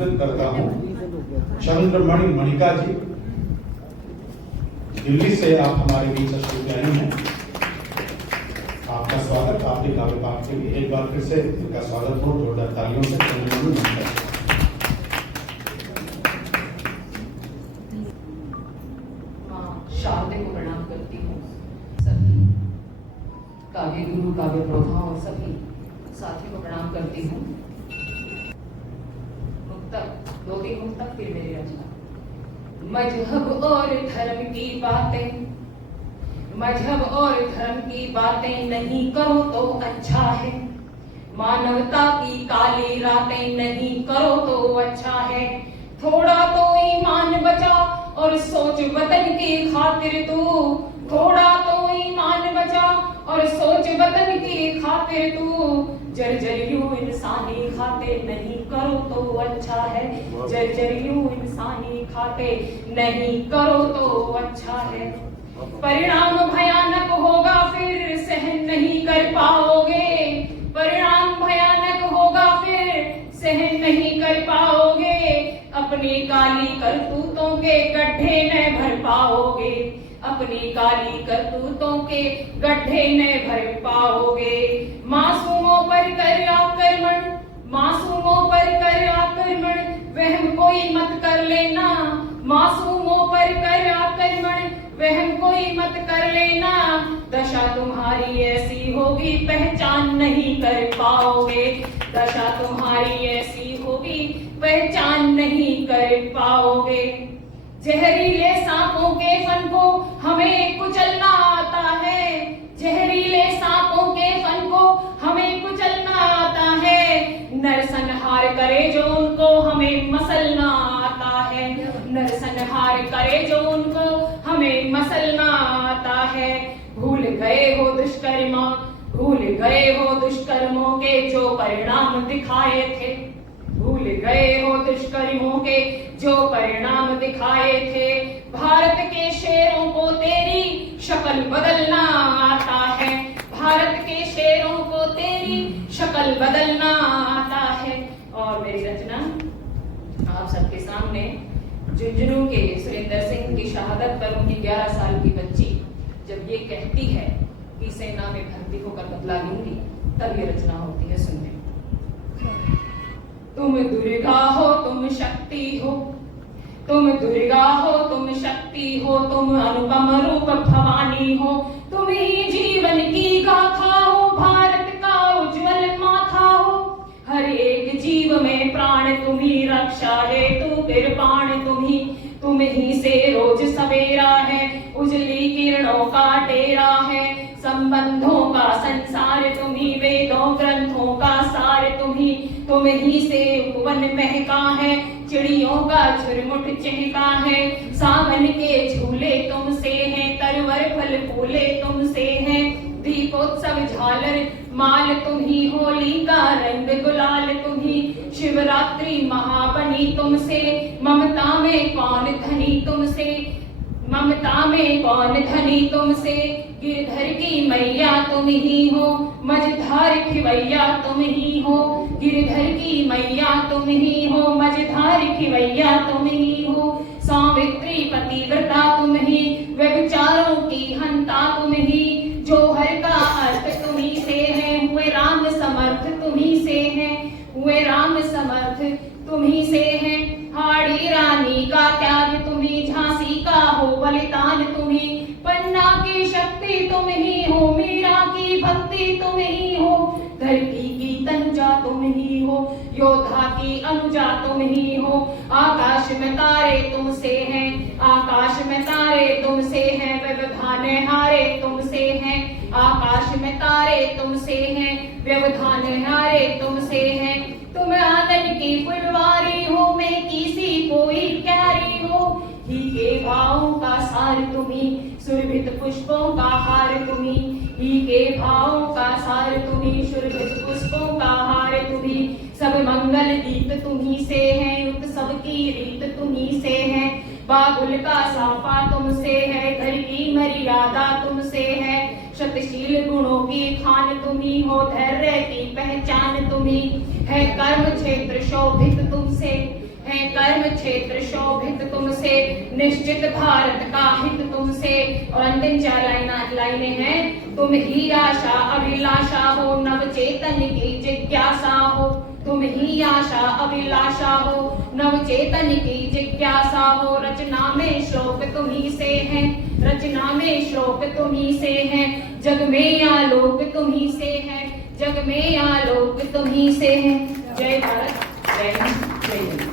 आमंत्रित करता हूं चंद्रमणि मणिका जी, दिल्ली से आप हमारे बीच अशोक आई हैं। आपका स्वागत, आपके काव्य पाठ के लिए एक बार फिर से इनका स्वागत हो जोरदार तालियों से। चंद्रमणि मणिका शारदे को प्रणाम करती हूँ। सभी काव्य गुरु, काव्य प्रौढ़ा और सभी साथियों को प्रणाम करती हूँ। मुक्तक, 2-3 मुक्तक फिर मेरी रचना। मजहब और धर्म की बातें, मजहब और धर्म की बातें नहीं करो तो अच्छा है। मानवता की काली रातें नहीं करो तो अच्छा है। थोड़ा तो ईमान बचा और सोच वतन की खातिर तू, थोड़ा तो ईमान बचा और सोच वतन की खातिर तू। जर्जरियों इंसानी खाते नहीं करो तो अच्छा है। जर्जरियों इंसानी खाते नहीं करो तो अच्छा है। परिणाम भयानक होगा फिर सहन नहीं कर पाओगे। परिणाम भयानक होगा फिर सहन नहीं कर पाओगे। अपनी काली करतूतों के गड्ढे न भर पाओगे। अपनी काली करतूतों के गड्ढे न भर पाओगे। मासूमों पर कर आक्रमण, मासूमों पर कर आक्रमण, वहम कोई मत कर लेना। मासूमों पर कर आक्रमण, वहम कोई मत कर लेना। दशा तुम्हारी ऐसी होगी पहचान नहीं कर पाओगे। दशा तुम्हारी ऐसी होगी पहचान नहीं कर पाओगे। जहरीले सांपों के फन को हमें कुचलना आता है। जहरीले सांपों के फन को हमें कुचलना आता है। नरसंहार करे जो उनको हमें मसलना आता है। नरसंहार करे जो उनको हमें मसलना आता है। भूल गए हो दुष्कर्म, भूल गए हो दुष्कर्मों के जो परिणाम दिखाए थे। भूल गए हो दुष्कर्मों के जो परिणाम दिखाए थे। भारत के शेरों को तेरी शक्ल बदलना आता है। भारत के शेरों को तेरी शक्ल बदलना आता है। और मेरी रचना आप सबके सामने। झुंझुनू के सुरेंद्र सिंह की शहादत पर उनकी 11 साल की बच्ची जब ये कहती है कि सेना में भर्ती होकर बदला लूंगी, तब ये रचना होती है। सुनने, तुम दुर्गा हो तुम शक्ति हो, तुम दुर्गा हो तुम शक्ति हो, तुम अनुपम रूप भवानी हो। तुम ही जीवन की गाथा हो, भारत का उज्जवल माथा हो। हर एक जीव में प्राण तुम्ही, रक्षा है तू कृपाण तुम्ही। तुम ही से रोज सवेरा है, उजली किरणों का डेरा है। संबंधों का संसार तुम्ही, वेदों ग्रंथों का सार तुम्ही। तुम ही से उपवन महका है, चिड़ियों का झुरमुट चहका है। सावन के झूले तुमसे हैं, तरवर फल फूले तुमसे हैं। दीपोत्सव झालर माल तुम्ही, होली का रंग गुलाल तुम्ही। शिवरात्रि महाबनी तुमसे, ममता में कौन धनी तुमसे। ममता में कौन धनी तुमसे। गिरधर की मैया तुम ही हो, मझधार खिवैया तुम ही हो। गिरधर की मैया तुम ही हो, मझधार खिवैया तुम ही हो। सावित्री पतिव्रता तुम ही, व्यभिचारों की हंता तुम ही। जोहर का अर्थ तुम्ही से है, हुए राम समर्थ तुम्ही से है। हुए राम समर्थ तुम्ही से है। हाड़ी रानी का त्याग तुम्ही, झांसी का हो बलिदान तुम्ही। पन्ना की शक्ति तुम ही हो, मीरा की भक्ति तुम ही हो। धरती की तनुजा तुम ही हो, योद्धा की अनुजा तुम ही हो। आकाश में तारे तुमसे हैं, आकाश में तारे तुमसे हैं। व्यवधान हारे तुमसे हैं, आकाश में तारे तुमसे हैं। व्यवधान हारे तुमसे हैं। तुम आंगन की फुलवारी हो, मैं किसी कोई क्यारी हो। ही के भावों का सार तुम्ही, सुरभित पुष्पों का हार तुम्ही। ही के भावों का सार तुम्ही, सुरभित पुष्पों का हार तुम्ही। सब मंगल गीत तुम्ही से हैं, उत्सव की रीत तुम्ही से है। बाबुल का साफा तुमसे है, घर की मर्यादा तुमसे है। शतशील गुणों की खान तुम्ही हो, धैर्य की पहचान तुम्ही है। कर्म क्षेत्र शोभित तुमसे है कर्म क्षेत्र शोभित तुमसे, निश्चित भारत का हित तुमसे। और अंतिम 4 लाइनें हैं, तुम ही आशा अभिलाषा हो, नव चेतन की जिज्ञासा हो। तुम ही आशा अभिलाषा हो, नव चेतन की जिज्ञासा हो। रचना में श्लोक तुम्ही से है, रचना में श्लोक तुम्ही से है। जग में आलोक तुम्ही से है, जग में आलोक तुम्ही से है। जय भारत, जय हिंद, जय हिंद।